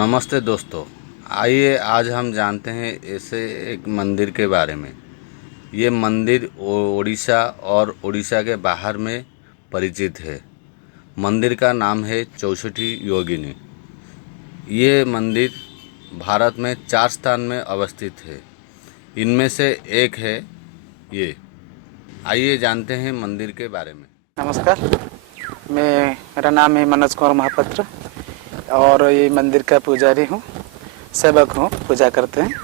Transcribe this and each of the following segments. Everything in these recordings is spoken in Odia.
नमस्ते दोस्तों, आइए आज हम जानते हैं ऐसे एक मंदिर के बारे में। ये मंदिर उड़ीसा और उड़ीसा के बाहर में परिचित है। मंदिर का नाम है चौसठी योगिनी। ये मंदिर भारत में 4 स्थान में अवस्थित है। इनमें से एक है ये। आइए जानते हैं मंदिर के बारे में। नमस्कार, मेरा नाम है मनोज कुमार महापात्र और ये मंदिर का पुजारी हूँ, सेवक हूँ, पूजा करते हैं।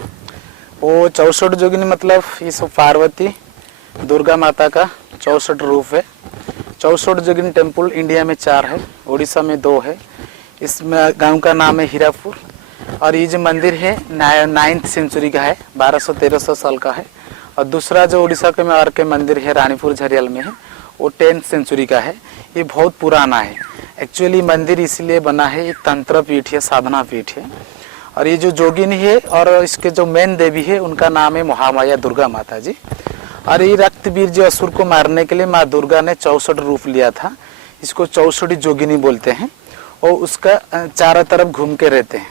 वो 64 जोगिनी मतलब इस पार्वती दुर्गा माता का 64 रूप है। 64 जोगिनी टेम्पल इंडिया में 4 है, उड़ीसा में 2 है। इसमें गांव का नाम है हीरापुर और ये जो मंदिर है 9th सेंचुरी का है, 1200-1300 साल का है। और दूसरा जो उड़ीसा के में और के मंदिर है रानीपुर झरियल में है, वो 10th सेंचुरी का है। ये बहुत पुराना है। एक्चुअली मंदिर इसलिए बना है, ये तंत्र पीठ है, साधना पीठ है। और ये जो जोगिनी है और इसके जो मेन देवी है उनका नाम है महामाया दुर्गा माता जी। और ये रक्तवीर जो असुर को मारने के लिए माँ दुर्गा ने 64 रूप लिया था। इसको 64 जोगिनी बोलते हैं और उसका चारों तरफ घूम के रहते हैं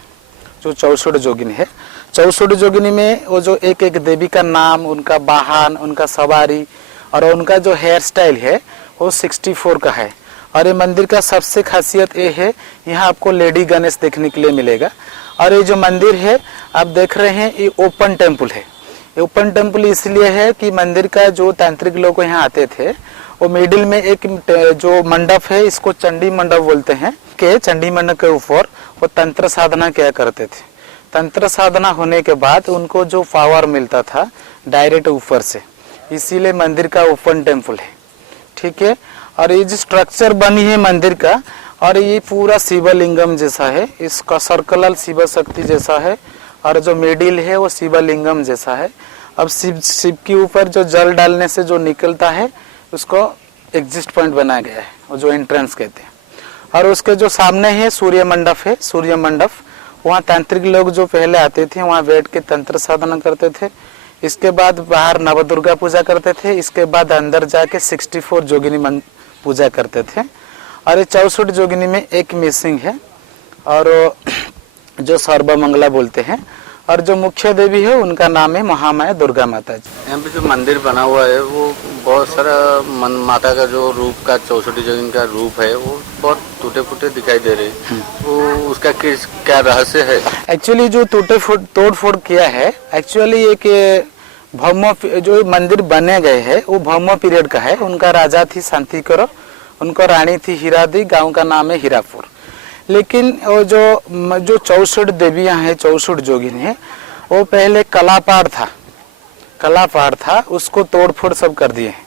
जो 64 जोगिनी है। 64 जोगिनी में वो जो एक एक देवी का नाम, उनका वाहन, उनका सवारी और उनका जो हेयर स्टाइल है वो 64 का है। और ये मंदिर का सबसे खासियत ये है, यहाँ आपको लेडी गणेश देखने के लिए मिलेगा। और ये जो मंदिर है आप देख रहे हैं, ये ओपन टेम्पल है। ये ओपन टेम्पल इसलिए है कि मंदिर का जो तांत्रिक लोग यहाँ आते थे वो मिडिल में एक जो मंडप है, इसको चंडी मंडप बोलते हैं, के चंडी मंडप के ऊपर वो तंत्र साधना किया करते थे। तंत्र साधना होने के बाद उनको जो पावर मिलता था डायरेक्ट ऊपर से, इसीलिए मंदिर का ओपन टेम्पल है। ठीक है। और ये जो स्ट्रक्चर बनी है मंदिर का, और ये पूरा शिवलिंगम जैसा है, इसका सर्कुलर शिव शक्ति जैसा है और जो मिडिल है वो शिवलिंगम जैसा है। अब शिव के ऊपर जो जल डालने से जो निकलता है उसको एग्जिट पॉइंट बनाया गया है, वो जो एंट्रेंस कहते हैं। और उसके जो सामने है सूर्य मंडप है, सूर्य मंडप। वहाँ तांत्रिक लोग जो पहले आते थे वहाँ बैठ के तंत्र साधना करते थे। इसके बाद बाहर नवदुर्गा पूजा करते थे। इसके बाद अंदर जाके 64 जोगिनी पूजा करते थे। और ये 64 जोगिनी में एक मिसिंग है और जो सर्वमंगला बोलते हैं। और जो मुख्य देवी है उनका नाम है महामाया दुर्गा माता जी। यहाँ पे जो मंदिर बना हुआ है वो बहुत सारा माता का जो रूप का 64 जोगिनी का रूप है वो बहुत टूटे फूटे दिखाई दे रहे हैं। वो उसका क्या रहस्य है? एक्चुअली जो तोड़ फोड़ किया है, एक्चुअली एक भौम जो मंदिर बने गए हैं वो भौम पीरियड का है। उनका राजा थी शांतिकर, उनको रानी थी हीरादी, गांव का नाम है हीरापुर। लेकिन वो जो 64 देवियां हैं, 64 जोगिनी है, वो पहले कलापाड़ था, उसको तोड़ फोड़ सब कर दिए हैं।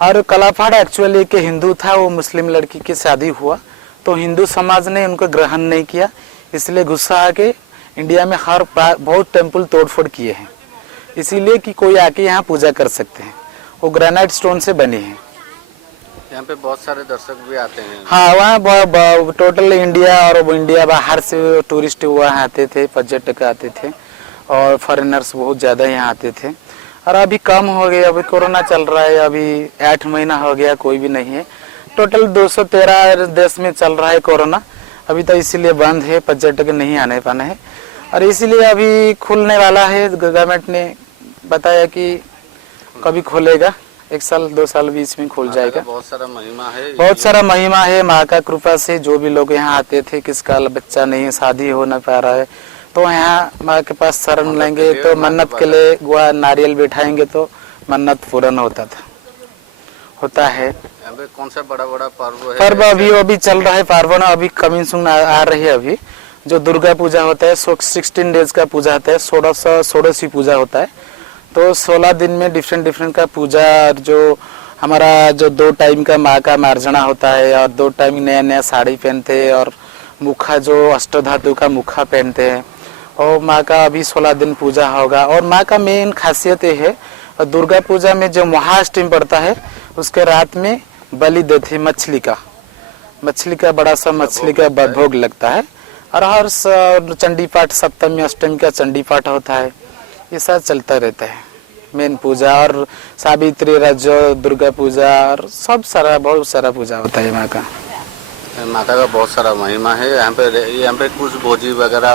और कलापाड़ एक्चुअली के हिंदू था, वो मुस्लिम लड़की की शादी हुआ तो हिंदू समाज ने उनको ग्रहण नहीं किया, इसलिए गुस्सा आके इंडिया में हर बहुत टेम्पल तोड़ फोड़ किए हैं, इसीलिए कि कोई आके यहाँ पूजा कर सकते हैं। वो ग्रेनाइट स्टोन से बनी है। यहाँ पे बहुत सारे दर्शक भी आते हैं। हाँ, वहाँ टोटल इंडिया और इंडिया बाहर से टूरिस्ट वहाँ आते थे, पर्यटक आते थे और फॉरेनर्स बहुत ज़्यादा यहाँ आते थे। और अभी कम हो गया, अभी कोरोना चल रहा है, अभी 8 महीना हो गया, कोई भी नहीं है। टोटल 213 देश में चल रहा है कोरोना, अभी तो इसीलिए बंद है, पर्यटक नहीं आने पाना है। और इसीलिए अभी खुलने वाला है, गवर्नमेंट ने बताया कि कभी खोलेगा, 1 साल 2 साल बीच में खुल जाएगा। बहुत सारा महिमा है माँ का कृपा से। जो भी लोग यहाँ आते थे, किसका बच्चा नहीं है, शादी हो ना पा रहा है, तो यहाँ माँ के पास शरण लेंगे तो मन्नत के लिए गुआ नारियल बैठाएंगे तो मन्नत पूर्ण होता है। कौन सा बड़ा पर्व है? पर्व अभी चल रहा है, पार्वण अभी कमिंग सून आ रही है। अभी जो दुर्गा पूजा होता है 16 डेज का पूजा होता है, 16 पूजा होता है। तो 16 दिन में डिफरेंट का पूजा, जो हमारा जो 2 टाइम का माँ का मार्जना होता है और 2 टाइम नया साड़ी पहनते हैं और मुखा जो अष्टधातु का मुखा पहनते हैं। और माँ का अभी 16 दिन पूजा होगा। और माँ का मेन खासियत ये है, दुर्गा पूजा में जो महाअष्टमी पड़ता है उसके रात में बलि देते हैं मछली का बड़ा सा मछली का भोग लगता है। और हर चंडी पाठ, सप्तमी अष्टमी का चंडी पाठ होता है। ये सब चलता रहता है, मेन पूजा। और सावित्री, रजो, दुर्गा पूजा और सब सारा बहुत सारा पूजा होता है माँ का। माता का बहुत सारा महिमा है। यहाँ पे कुछ भोजी वगैरह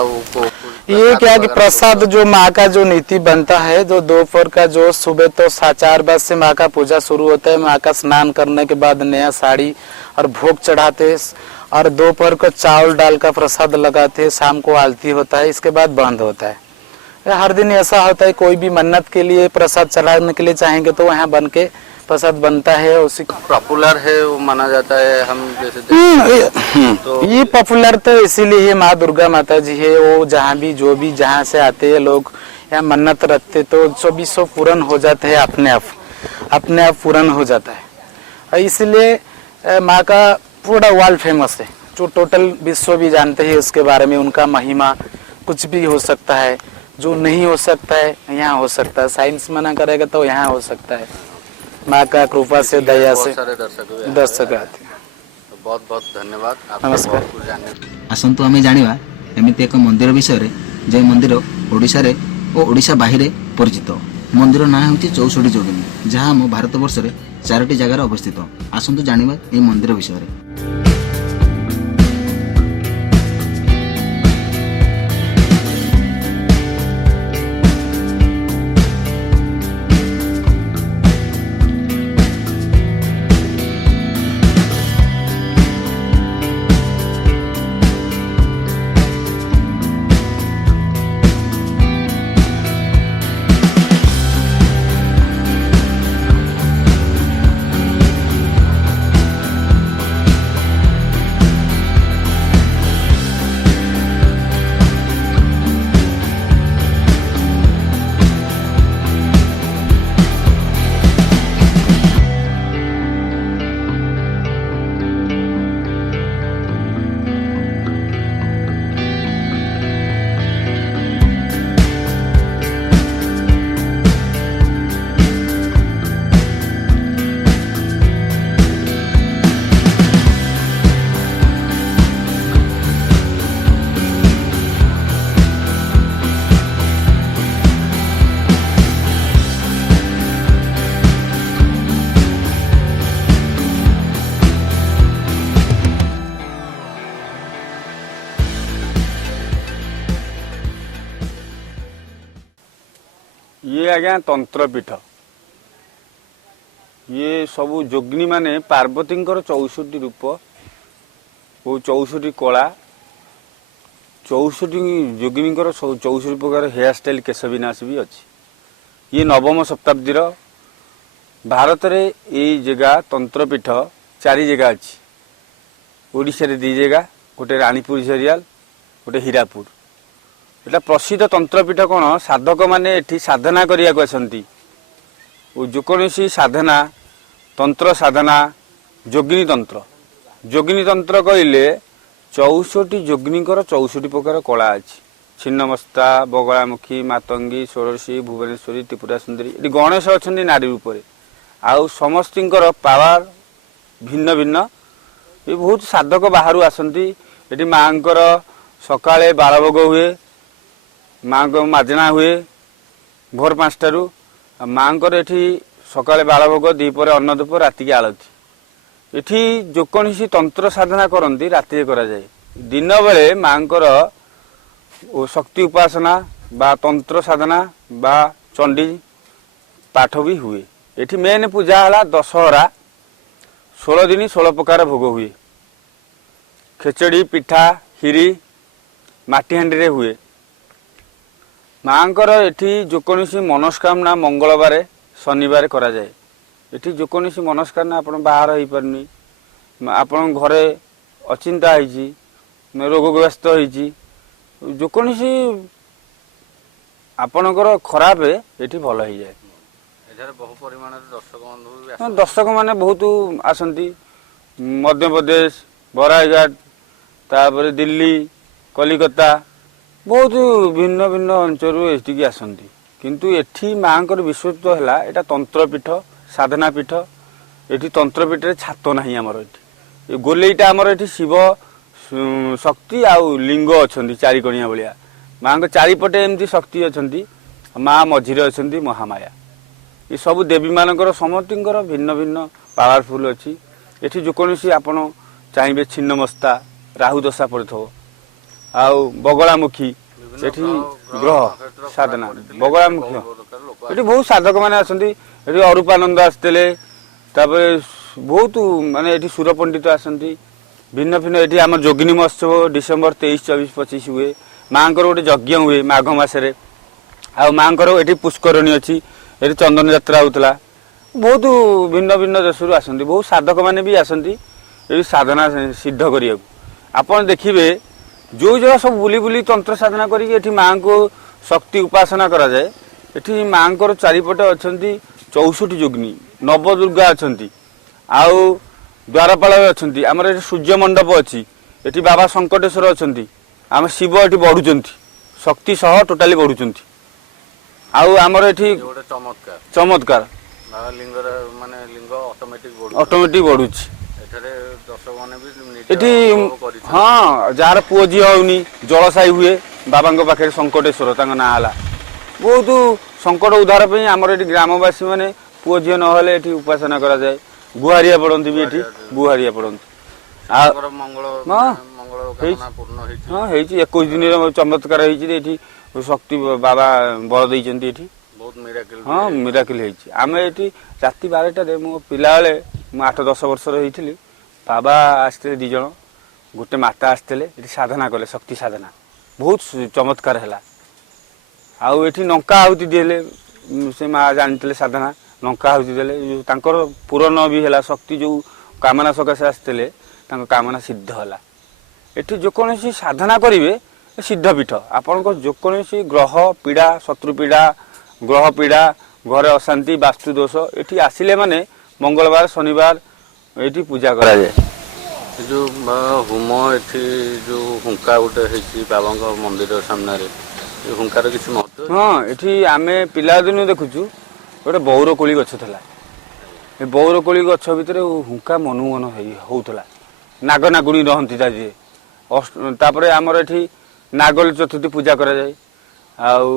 ये क्या कि प्रसाद जो माँ का जो नीति बनता है, जो दोपहर का जो सुबह तो 4 बजे से माँ का पूजा शुरू होता है। माँ का स्नान करने के बाद नया साड़ी और भोग चढ़ाते हैं और दोपहर को चावल डाल का प्रसाद लगाते हैं। शाम को आरती होता है, इसके बाद बंद होता है। हर दिन ऐसा होता है, कोई भी मन्नत के लिए प्रसाद चढ़ाने के लिए चाहेंगे तो वहाँ बन के प्रसाद बनता है। उसी पॉपुलर है वो माना जाता है। हम जैसे तो ये पॉपुलर तो इसीलिए माँ दुर्गा माता जी है। वो जहाँ भी जो भी जहाँ से आते हैं लोग यहाँ मन्नत रखते तो 2400 पूर्ण हो जाते हैं, अपने आप पूर्ण हो जाता है। और इसलिए माँ का पूरा वर्ल्ड फेमस है, जो टोटल विश्व भी जानते हैं उसके बारे में। उनका महिमा कुछ भी हो सकता है, जो नहीं हो सकता है यहाँ हो सकता है। साइंस मना करेगा तो यहाँ हो सकता है। माँ का कृपा से, दया से दर्शक आते हैं। तो बहुत बहुत धन्यवाद। नमस्कार। आसतु आम जाना एमती एक मंदिर विषय जे मंदिर ओडिशा रे और ओडिशा बाहर परिचित। मंदिर ना हूँ चौसठी जोगिनी, जहाँ आम भारत वर्ष रे 4टी जगार अवस्थित। आसतु जाना ये मंदिर विषय। ये आज्ञा तंत्रपीठ। ये सबू जोगिनी माने पार्वती 64 रूप और 64 कला, 64 जोगिनी 64 प्रकार हेयर स्टाइल केश विन्यास भी अच्छी। ये नवम शताब्दीर भारत रे ये जगह तंत्रपीठ 4 जगह अच्छी। ओडिशा रे 2 जगह, गोटे रानीपुर झरियाल, गोटे हीरापुर। एटा प्रसिद्ध तंत्रपीठ कौन, साधक माने एठी साधना करिया को आसंती। जो कोनोसी साधना, तंत्र साधना, जोगिनी तंत्र कहले 64 जोगिनी 64 प्रकार कला अच्छी। छिन्नमस्ता, बगलामुखी, मातंगी, षोड़शी, भुवनेश्वरी, त्रिपुरा सुंदरी। ये गणेश अच्छा नारी रूप से। आउ समस्तर पावर भिन्न भिन्न। ये बहुत साधक बाहर आसंती। ये माँ सकाळे बालभोग हुए, माँ को माजना हुए भोर 5टारू। माँ ये सकाळे बालभोग, दीपर अन्नधूप, राति की आलती। ये जो कौन तंत्र साधना करती राति करा जाए। दिन बेले माँ शक्ति उपासना बा तंत्र साधना बा चंडी पाठ भी हुए। ये मेन पूजा है दशहरा। 16 दिन 16 प्रकार भोग हुए। खेचड़ी, पिठा, खीरी माटी हांडी रे हुए। माँ ये जो कौन मनस्कामना मंगलवार शनिवार करा जाए। ये जो कौन मनस्कामना आप बाहर हो पारनी, आपण घरे अचिंता होती, रोगग्रस्त होती, जो कौन आपणकर खराब ये भल हो जाए। दर्शक माने बहुत आसंती। मध्य प्रदेश, बराईघाट, तापर दिल्ली, कलिकता, बहुत भिन्न भिन्न अंचल एटिकी आसंती। किंतु एठी माँ को विशेषत्व है यहाँ तंत्रपीठ, साधना पीठ। ये तंत्रपीठ छात ना आमर ये गोलेईटा आमर ये शिव शक्ति आउ लिंग अच्छा 4 कणिया भाया। माँ को चारिपटे एमती शक्ति अच्छा, माँ मझीरे अच्छा महामाया। ये सब देवी मानकर समस्तर भिन्न भिन्न पावरफुल अच्छी। ये जो कौन आप ଚାହିଁବେ ଛିନ୍ନମସ୍ତା ରାହୁ ଦଶା ପଡ଼ିଥିବ ଆଉ ବଗଳାମୁଖୀ ଏଠି ଗ୍ରହ ସାଧନା ବଗଳାମୁଖୀ ଏଠି ବହୁତ ସାଧକମାନେ ଆସନ୍ତି। ଏଠି ଅରୂପାନନ୍ଦ ଆସିଥିଲେ, ତାପରେ ବହୁତ ମାନେ ଏଠି ସୁର ପଣ୍ଡିତ ଆସନ୍ତି। ଭିନ୍ନ ଭିନ୍ନ ଏଠି ଆମର ଯୋଗିନୀ ମହୋତ୍ସବ ଡିସେମ୍ବର 23, 24, 25 ହୁଏ। ମାଆଙ୍କର ଗୋଟେ ଯଜ୍ଞ ହୁଏ ମାଘ ମାସରେ। ଆଉ ମାଆଙ୍କର ଏଠି ପୁଷ୍କରଣୀ ଅଛି, ଏଠି ଚନ୍ଦନ ଯାତ୍ରା ହେଉଥିଲା। ବହୁତ ଭିନ୍ନ ଭିନ୍ନ ଦେଶରୁ ଆସନ୍ତି, ବହୁତ ସାଧକମାନେ ବି ଆସନ୍ତି ଏଠି ସାଧନା ସିଦ୍ଧ କରିବାକୁ। ଆପଣ ଦେଖିବେ ଯେଉଁ ଜାଗା ସବୁ ବୁଲି ବୁଲି ତନ୍ତ୍ର ସାଧନା କରିକି ଏଠି ମାଆଙ୍କୁ ଶକ୍ତି ଉପାସନା କରାଯାଏ। ଏଠି ମାଆଙ୍କର ଚାରିପଟେ ଅଛନ୍ତି 64 ଯୋଗିନୀ, ନବଦୁର୍ଗା ଅଛନ୍ତି, ଆଉ ଦ୍ୱାରପାଳ ଅଛନ୍ତି। ଆମର ଏଠି ସୂର୍ଯ୍ୟ ମଣ୍ଡପ ଅଛି, ଏଠି ବାବା ସଙ୍କଟେଶ୍ୱର ଅଛନ୍ତି। ଆମ ଶିବ ଏଠି ବଢ଼ୁଛନ୍ତି, ଶକ୍ତି ସହ ଟୋଟାଲି ବଢ଼ୁଛନ୍ତି। ଆଉ ଆମର ଏଠି ଗୋଟେ ଚମତ୍କାର ଚମତ୍କାର ବାବା ଲିଙ୍ଗର ମାନେ ଲିଙ୍ଗ ଅଟୋମେଟିକ ବଢ଼ୁଛି। ଏଠାରେ ଦର୍ଶକମାନେ ବି ନିଜେ ଏଠି ଅନୁଭବ କରିଛନ୍ତି। ହଁ ଯାହାର ପୁଅ ଝିଅ ହଉନି ଜଳସାଇ ହୁଏ ବାବାଙ୍କ ପାଖରେ, ସଙ୍କଟେଶ୍ୱର ତାଙ୍କ ନାଁ ହେଲା। ବହୁତ ସଙ୍କଟ ଉଦ୍ଧାର ପାଇଁ ଆମର ଏଠି ଗ୍ରାମବାସୀ ମାନେ ପୁଅ ଝିଅ ନହେଲେ ଏଠି ଉପାସନା କରାଯାଏ। ଗୁହାରିଆ ପଡ଼ନ୍ତି ବି ଏଠି, ଗୁହାରିଆ ପଡ଼ନ୍ତି। ଆଉ ତାଙ୍କର ମଙ୍ଗଳ ମଙ୍ଗଳ କାମନା ପୂର୍ଣ୍ଣ ହେଇଛି। ହଁ ହେଇଛି, 21 ଦିନର ଚମତ୍କାର ହେଇଛି ଏଠି। ଶକ୍ତି ବାବା ବଳ ଦେଇଛନ୍ତି ଏଠି। ବହୁତ ମିରାକିଲ। ହଁ ମିରାକିଲ ହେଇଛି। ଆମେ ଏଠି ରାତି 12ଟାରେ ମୋ ପିଲାବେଳେ ମୁଁ 8-10 ବର୍ଷର ହେଇଥିଲି, ବାବା ଆସିଥିଲେ 2 ଜଣ, ଗୋଟେ ମାତା ଆସିଥିଲେ ଏଠି ସାଧନା କଲେ, ଶକ୍ତି ସାଧନା ବହୁତ ଚମତ୍କାର ହେଲା। ଆଉ ଏଠି ନଙ୍କା ଆହୁତି ଦେଲେ, ସେ ମା ଜାଣିଥିଲେ ସାଧନା, ନଙ୍କା ଆହୁତି ଦେଲେ ତାଙ୍କର ପୂରଣ ବି ହେଲା। ଶକ୍ତି ଯେଉଁ କାମନା ସକାଶେ ଆସିଥିଲେ ତାଙ୍କ କାମନା ସିଦ୍ଧ ହେଲା। ଏଠି ଯେକୌଣସି ସାଧନା କରିବେ ସିଦ୍ଧପୀଠ। ଆପଣଙ୍କ ଯେକୌଣସି ଗ୍ରହ ପୀଡ଼ା, ଶତ୍ରୁ ପୀଡ଼ା, ଗ୍ରହ ପୀଡ଼ା, ଘରେ ଅଶାନ୍ତି, ବାସ୍ତୁ ଦୋଷ, ଏଠି ଆସିଲେ ମାନେ ମଙ୍ଗଳବାର ଶନିବାର ଏଠି ପୂଜା କରାଯାଏ। ଏ ଯେଉଁ ହୋମ ଏଠି ଯେଉଁ ହୁଙ୍କା ଗୋଟେ ହେଇଛି ବାବାଙ୍କ ମନ୍ଦିର ସାମ୍ନାରେ, ଏ ହୁଙ୍କାର କିଛି ମହତ୍ତ୍ୱ ଅଛି? ହଁ ଏଠି ଆମେ ପିଲାଦିନୁ ଦେଖୁଛୁ ଗୋଟେ ବଉରକୋଳି ଗଛ ଥିଲା। ଏ ବଉରକୋଳି ଗଛ ଭିତରେ ହୁଙ୍କା ମନକୁ ମନ ହେଉଥିଲା। ନାଗନାଗୁଣୀ ରହନ୍ତି ତା ଦିହରେ। ତାପରେ ଆମର ଏଠି ନାଗଲ ଚତୁର୍ଥୀ ପୂଜା କରାଯାଏ। ଆଉ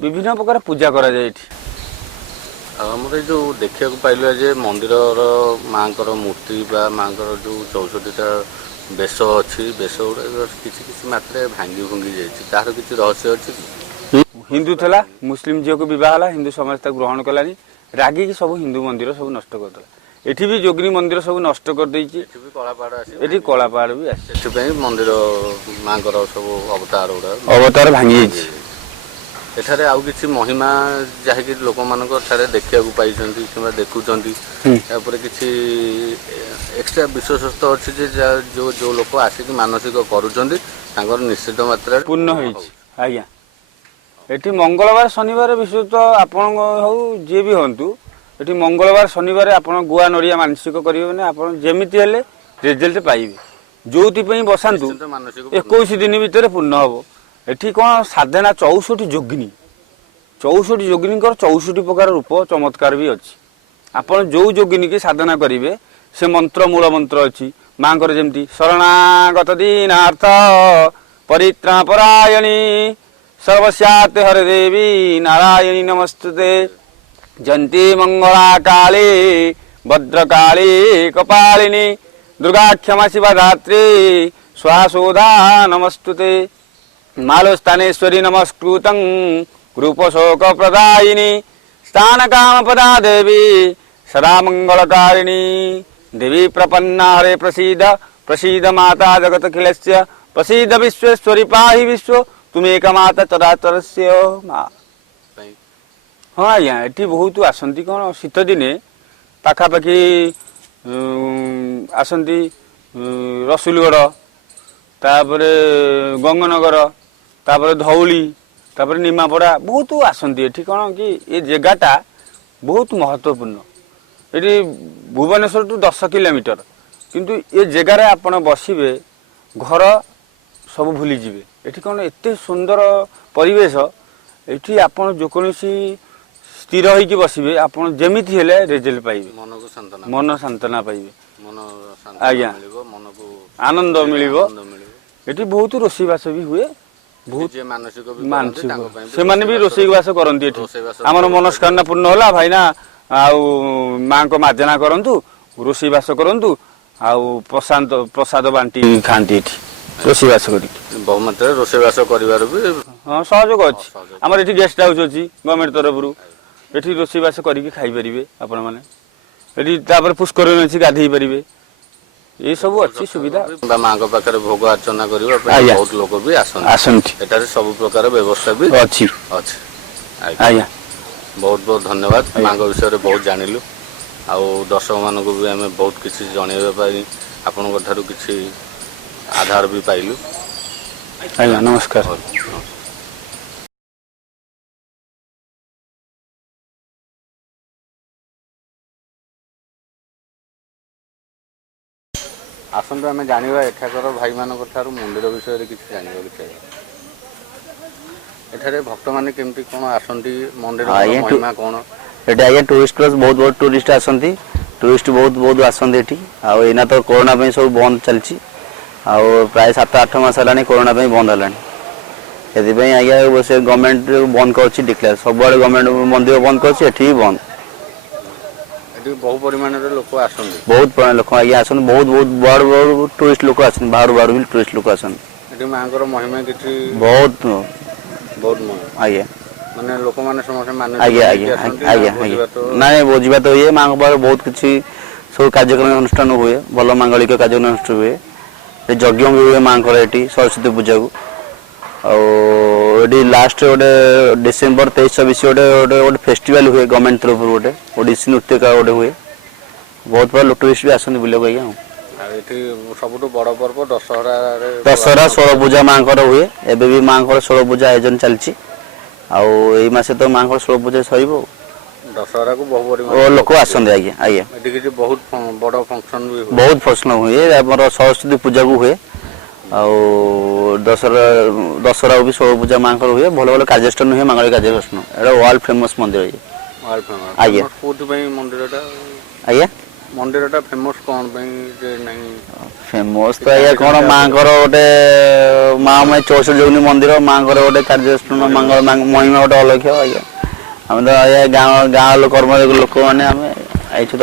ବିଭିନ୍ନ ପ୍ରକାର ପୂଜା କରାଯାଏ ଏଠି। ଆଉ ଆମର ଏ ଯେଉଁ ଦେଖିବାକୁ ପାଇଲୁ ଯେ ମନ୍ଦିରର ମାଆଙ୍କର ମୂର୍ତ୍ତି ବା ମାଆଙ୍କର ଯେଉଁ 64ଟା ବେଶ ଅଛି, ବେଶ ଗୁଡ଼ାକ କିଛି କିଛି ମାତ୍ରାରେ ଭାଙ୍ଗି ଭୁଙ୍ଗି ଯାଇଛି, ତାହାର କିଛି ରହସ୍ୟ ଅଛି କି? ହିନ୍ଦୁ ଥିଲା, ମୁସଲିମ ଝିଅକୁ ବିବାହ ହେଲା, ହିନ୍ଦୁ ସମାଜ ତାକୁ ଗ୍ରହଣ କଲାନି, ରାଗିକି ସବୁ ହିନ୍ଦୁ ମନ୍ଦିର ସବୁ ନଷ୍ଟ କରିଦେଲା। ଏଠି ବି ଯୋଗିନୀ ମନ୍ଦିର ସବୁ ନଷ୍ଟ କରିଦେଇଛି। ଏଠି ବି କଳାପାହାଡ଼ ଆସି ଏଠି କଳାପାହାଡ଼ ବି ଆସିଛି, ସେଥିପାଇଁ ମନ୍ଦିର ମାଆଙ୍କର ସବୁ ଅବତାର ଗୁଡ଼ା ଅବତାର ଭାଙ୍ଗି ଯାଇଛି। ଏଠାରେ ଆଉ କିଛି ମହିମା ଯାହାକି ଲୋକମାନଙ୍କ ଠାରେ ଦେଖିବାକୁ ପାଇଛନ୍ତି କିମ୍ବା ଦେଖୁଛନ୍ତି, ତାପରେ କିଛି ଏକ୍ସଟ୍ରା ବିଶେଷତ୍ୱ ଅଛି ଯେ ଯେଉଁ ଲୋକ ଆସିକି ମାନସିକ କରୁଛନ୍ତି ତାଙ୍କର ନିଶ୍ଚିତ ମାତ୍ରାରେ ପୂର୍ଣ୍ଣ ହେଇଛି। ଆଜ୍ଞା ଏଠି ମଙ୍ଗଳବାର ଶନିବାର ବିଶେଷତଃ ଆପଣଙ୍କ ହଉ ଯିଏ ବି ହୁଅନ୍ତୁ, ଏଠି ମଙ୍ଗଳବାର ଶନିବାର ଆପଣ ଗୁଆ ନଡ଼ିଆ ମାନସିକ କରିବେ ମାନେ ଆପଣ ଯେମିତି ହେଲେ ରେଜଲ୍ଟ ପାଇବେ। ଯେଉଁଥିପାଇଁ ବସାନ୍ତୁ ନିଶ୍ଚିନ୍ତ ମାନସିକ 21 ଦିନ ଭିତରେ ପୂର୍ଣ୍ଣ ହେବ। ଏଠି କ'ଣ ସାଧନା 64 ଯୋଗିନୀ, 64 ଯୋଗିନୀଙ୍କର 64 ପ୍ରକାର ରୂପ ଚମତ୍କାର ବି ଅଛି। ଆପଣ ଯେଉଁ ଯୋଗିନୀକି ସାଧନା କରିବେ ସେ ମନ୍ତ୍ର ମୂଳ ମନ୍ତ୍ର ଅଛି ମାଆଙ୍କର, ଯେମିତି ଶରଣାଗତ ଦୀନାର୍ଥ ପରିତ୍ରାଣ ପରାୟଣୀ ସର୍ବସ୍ୟାତେ ହରେ ଦେବୀ ନାରାୟଣୀ ନମସ୍ତୁତେ ଜୟନ୍ତୀ ମଙ୍ଗଳା କାଳୀ ଭଦ୍ରକାଳୀ କପାଳିନୀ ଦୁର୍ଗା କ୍ଷମା ଶିବା ଧାତ୍ରୀ ସ୍ୱାସୋଧା ନମସ୍ତୁତେ ମାଲୋସ୍ଥାନେଶ୍ୱରୀ ନମସ୍କୃतं ରୂପଶୋକ ପ୍ରଦାୟିନୀ ସ୍ଥାନ କାମ ପଦା ଦେବୀ ସଦା ମଙ୍ଗଳକାରିଣୀ ଦେବୀ ପ୍ରପନ୍ନା ହରେ ପ୍ରସିଦ୍ଧ ପ୍ରସିଦ୍ଧ ମାତା ଜଗତଖିଳସ୍ୟ ପ୍ରସିଦ୍ଧ ବିଶ୍ୱେଶ୍ୱରୀ ପାହି ବିଶ୍ୱ ତୁମେ ଏକ ମାତା ଚରାଚରସ୍ୟ ମା। ପାଇଁ ହଁ ଆଜ୍ଞା ଏଠି ବହୁତ ଆସନ୍ତି। କ'ଣ ଶୀତ ଦିନେ ପାଖାପାଖି ଆସନ୍ତି ରସୁଲଗଡ଼, ତାପରେ ଗଙ୍ଗନଗର, ତାପରେ ଧଉଳି, ତାପରେ ନିମାପଡ଼ା, ବହୁତ ଆସନ୍ତି। ଏଠି କ'ଣ କି ଏ ଜାଗାଟା ବହୁତ ମହତ୍ତ୍ୱପୂର୍ଣ୍ଣ। ଏଠି ଭୁବନେଶ୍ୱରଠୁ 10 କିଲୋମିଟର, କିନ୍ତୁ ଏ ଜାଗାରେ ଆପଣ ବସିବେ ଘର ସବୁ ଭୁଲିଯିବେ। ଏଠି କ'ଣ ଏତେ ସୁନ୍ଦର ପରିବେଶ, ଏଠି ଆପଣ ଯେକୌଣସି ସ୍ଥିର ହେଇକି ବସିବେ ଆପଣ ଯେମିତି ହେଲେ ରେଜଲ୍ଟ ପାଇବେ, ମନକୁ ସାନ୍ତ୍ୱନା ମନ ସାନ୍ତ୍ୱନା ପାଇବେ, ମନ ଆଜ୍ଞା ମିଳିବ, ମନକୁ ଆନନ୍ଦ ମିଳିବ। ଆନନ୍ଦ ମିଳିବ। ଏଠି ବହୁତ ରୋଷେଇବାସ ବି ହୁଏ, ବହୁତ ଯିଏ ମାନସିକ ବି କରନ୍ତି, ମାନସିକ ତାଙ୍କ ପାଇଁ ବି ସେମାନେ ବି ରୋଷେଇବାସ କରନ୍ତି ଏଠି। ରୋଷେଇବାସ ଆମର ମନସ୍କାମନା ପୂର୍ଣ୍ଣ ହେଲା ଭାଇନା, ଆଉ ମାଆଙ୍କ ମାର୍ଜନା କରନ୍ତୁ, ରୋଷେଇବାସ କରନ୍ତୁ, ଆଉ ପ୍ରସାଦ ବାଣ୍ଟି ଖାଆନ୍ତି ଏଠି ରୋଷେଇବାସ କରିକି। ବହୁ ମାତ୍ରାରେ ରୋଷେଇବାସ କରିବାର ବି ହଁ ସହଯୋଗ ଅଛି। ଆମର ଏଠି ଗେଷ୍ଟ ହାଉସ୍ ଅଛି ଗଭର୍ଣ୍ଣମେଣ୍ଟ ତରଫରୁ, ଏଠି ରୋଷେଇବାସ କରିକି ଖାଇପାରିବେ ଆପଣମାନେ। ଏଠି ତାପରେ ପୁଷ୍କରିଣୀ ଅଛି, ଗାଧେଇ ପାରିବେ। ଏଇ ସବୁ ଅଛି ସୁବିଧା। ବା ମାଙ୍କ ପାଖରେ ଭୋଗ ଅର୍ଚ୍ଚନା କରିବା ପାଇଁ ଆଜ୍ଞା। ବହୁତ ଲୋକ ବି ଆସନ୍ତି। ଏଠାରେ ସବୁ ପ୍ରକାର ବ୍ୟବସ୍ଥା ବି ଅଛି। ଅଛି। ଆଜ୍ଞା। ବହୁତ ବହୁତ ଧନ୍ୟବାଦ। ମାଙ୍କ ବିଷୟରେ ବହୁତ ଜାଣିଲୁ, ଆଉ ଦର୍ଶକମାନଙ୍କୁ ବି ଆମେ ବହୁତ କିଛି ଜଣେଇବା ପାଇଁ ଆପଣଙ୍କ ଠାରୁ କିଛି ଆଧାର ବି ପାଇଲୁ। ଆଜ୍ଞା ନମସ୍କାର। ଆସନ୍ତୁ ଆମେ ଜାଣିବା ଏଠାକାର ଭାଇମାନଙ୍କ ଠାରୁ ମନ୍ଦିର ବିଷୟରେ କିଛି ଜାଣିବାକୁ ଚାହିଁବା। ଏଠାରେ ଭକ୍ତମାନେ କେମିତି କ'ଣ ଆସନ୍ତି, ମନ୍ଦିରର ମହିମା କ'ଣ? ଏଠି ଆଜ୍ଞା ଟୁରିଷ୍ଟ ପ୍ଲେସ୍ ବହୁତ ଟୁରିଷ୍ଟ ଆସନ୍ତି। ଟୁରିଷ୍ଟ ବହୁତ ଆସନ୍ତି ଏଠି। ଆଉ ଏଇନା ତ କରୋନା ପାଇଁ ସବୁ ବନ୍ଦ ଚାଲିଛି। ଆଉ ପ୍ରାୟ 7-8 ମାସ ହେଲାଣି କରୋନା ପାଇଁ ବନ୍ଦ ହେଲାଣି। ସେଥିପାଇଁ ଆଜ୍ଞା ସେ ଗଭର୍ଣ୍ଣମେଣ୍ଟ ବନ୍ଦ କରୁଛି ଡିକ୍ଲେୟାର। ସବୁଆଡ଼େ ଗଭର୍ଣ୍ଣମେଣ୍ଟ ମନ୍ଦିର ବନ୍ଦ କରୁଛି, ଏଠି ବି ବନ୍ଦ। ଏଠି ବହୁ ପରିମାଣରେ ଲୋକ ଆସନ୍ତି। ବହୁତ ପରିମାଣ ଲୋକ ଆଜ୍ଞା ଆସନ୍ତି। ବହୁତ ବଡ଼ ଟୁରିଷ୍ଟ ଲୋକ ଆସନ୍ତି। ବାହାରୁ ବି ଟୁରିଷ୍ଟ ଲୋକ ଆସନ୍ତି। ଏଠି ମାଙ୍କର ମହିମା କିଛି ବହୁତ ଆଜ୍ଞା ମାନେ ଲୋକମାନେ ସମସ୍ତେ ମାନସିକ ଆଜ୍ଞା ନେଇକି ଆଜ୍ଞା ଆସନ୍ତି ନା ଆଜ୍ଞା ଆଜ୍ଞା ଭୋଜିଭାତ? ନାଇଁ ଭୋଜିଭାତ ହୁଏ। ମାଙ୍କ ପାଖରେ ବହୁତ କିଛି ସବୁ କାର୍ଯ୍ୟକ୍ରମ ଅନୁଷ୍ଠାନ ହୁଏ। ଭଲ ମାଙ୍ଗଳିକ କାର୍ଯ୍ୟକ୍ରମ ଅନୁଷ୍ଠିତ ହୁଏ। ଯଜ୍ଞ ବି ହୁଏ ମାଙ୍କର ଏଠି ସରସ୍ୱତୀ ପୂଜାକୁ। ଆଉ ଏଠି ଲାଷ୍ଟ ଗୋଟେ ଡିସେମ୍ବର 23-24 ଗୋଟେ ଫେଷ୍ଟିଭାଲ ହୁଏ ଗଭର୍ଣ୍ଣମେଣ୍ଟ ତରଫରୁ, ଗୋଟେ ଓଡ଼ିଶୀ ନୃତ୍ୟକାର ଗୋଟେ ହୁଏ। ବହୁତ ପ୍ରକାର ଟୁରିଷ୍ଟ ବି ଆସନ୍ତି ବୁଲିବାକୁ ଆଜ୍ଞା। ଆଉ ଏଠି ସବୁଠୁ ବଡ଼ ପର୍ବ ଦଶହରାରେ ଦଶହରା 16 ପୂଜା ମାଙ୍କର ହୁଏ। ଏବେ ବି ମାଙ୍କର 16 ପୂଜା ଆୟୋଜନ ଚାଲିଛି। ଆଉ ଏଇ ମାସେ ତ ମାଙ୍କର 16 ପୂଜା ସରିବ। ଦଶହରାକୁ ବହୁ ପରିମାଣରେ ଲୋକ ଆସନ୍ତି ଆଜ୍ଞା ଆଜ୍ଞା। ଏଠି କିଛି ବହୁତ ବଡ଼ ଫଙ୍କସନ୍ ବି ହୁଏ। ବହୁତ ଫଙ୍କସନ୍ ହୁଏ। ଆମର ସରସ୍ୱତୀ ପୂଜାକୁ ହୁଏ। ଆଉ ଦଶହରାକୁ ବି 16 ପୂଜା ମାଙ୍କର ହୁଏ। ଭଲ ଭଲ କାର୍ଯ୍ୟାନୁଷ୍ଠାନ ହୁଏ। ମାଙ୍ଗଳିକ କାର୍ଯ୍ୟାନୁଷ୍ଠାନ। ଏଇଟା ୱାର୍ଲଡ ଫେମସ୍ ମନ୍ଦିର ଇଏ। ଆଜ୍ଞା। ଫେମସ୍ କୋଉଥିପାଇଁ ମନ୍ଦିରଟା? ଆଜ୍ଞା ମନ୍ଦିରଟା ଫେମସ୍ କ'ଣ ପାଇଁ ଯେ ନାହିଁ? ଫେମସ୍ ତ ଆଜ୍ଞା କ'ଣ, ମାଙ୍କର ଗୋଟେ ମାମୟୀ 64 ଯୋଗିନୀ ମନ୍ଦିର। ମାଙ୍କର ଗୋଟେ କାର୍ଯ୍ୟାନୁଷ୍ଠାନ, ମହିମା ଗୋଟେ ଅଲକ୍ଷ୍ୟ ଆଜ୍ଞା। ଆମେ ତ ଆଜ୍ଞା ଗାଁ କର୍ମଯୋଗୀ ଲୋକମାନେ ଆମେ ଆଇଛୁ ତ